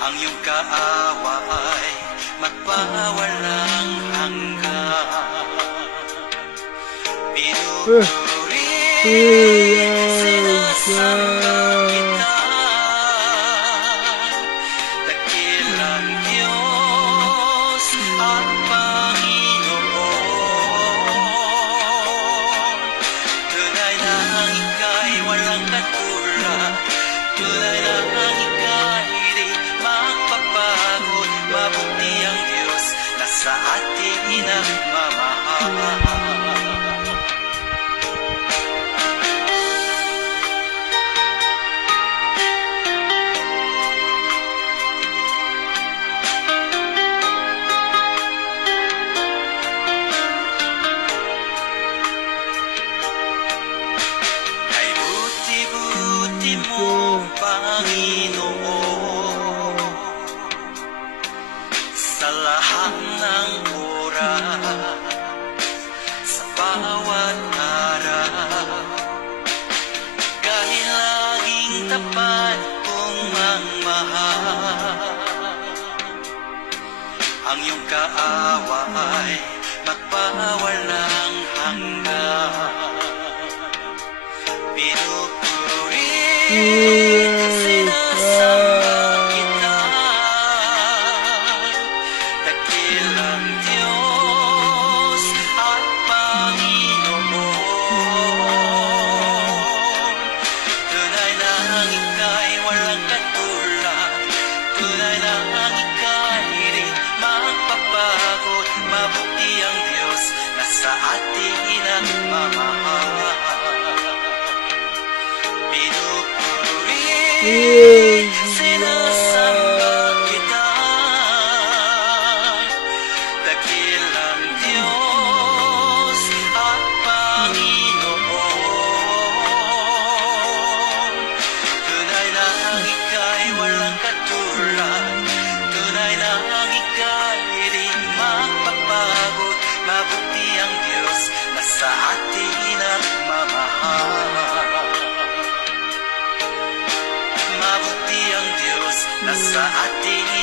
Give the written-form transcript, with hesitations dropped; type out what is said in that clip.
Ang iyong kaawa ay magpawalang hanggan. Pinupuri, sinasamba kita, dakilang Diyos at Panginoon. Tunay na ang ika'y walang katulad, tunay na ang ika'y di magpapagod. Mabuti ang Diyos na sa ating inagmamahal. Panginoon, sa lahat ng oras, sa bawat araw, kahit laging tapat kong magmahal. Ang iyong kaawa ay magpawalang hanggan. Pinupuri, sinasamba kita, dakilang Diyos at Panginoon. Tunay na ang ika'y walang katulad, tunay na ang ika'y di magpapagod. Mabuti ang Diyos na sa ating inagmamahal. Sinasamba kita, dakilang Diyos at Panginoon. Tunay na ang ika'y walang katulad, tunay na ang ika'y di magpapagod. Mabuti ang Diyos na sa ating inagmamahal. Mabuti ang Diyos na sa ating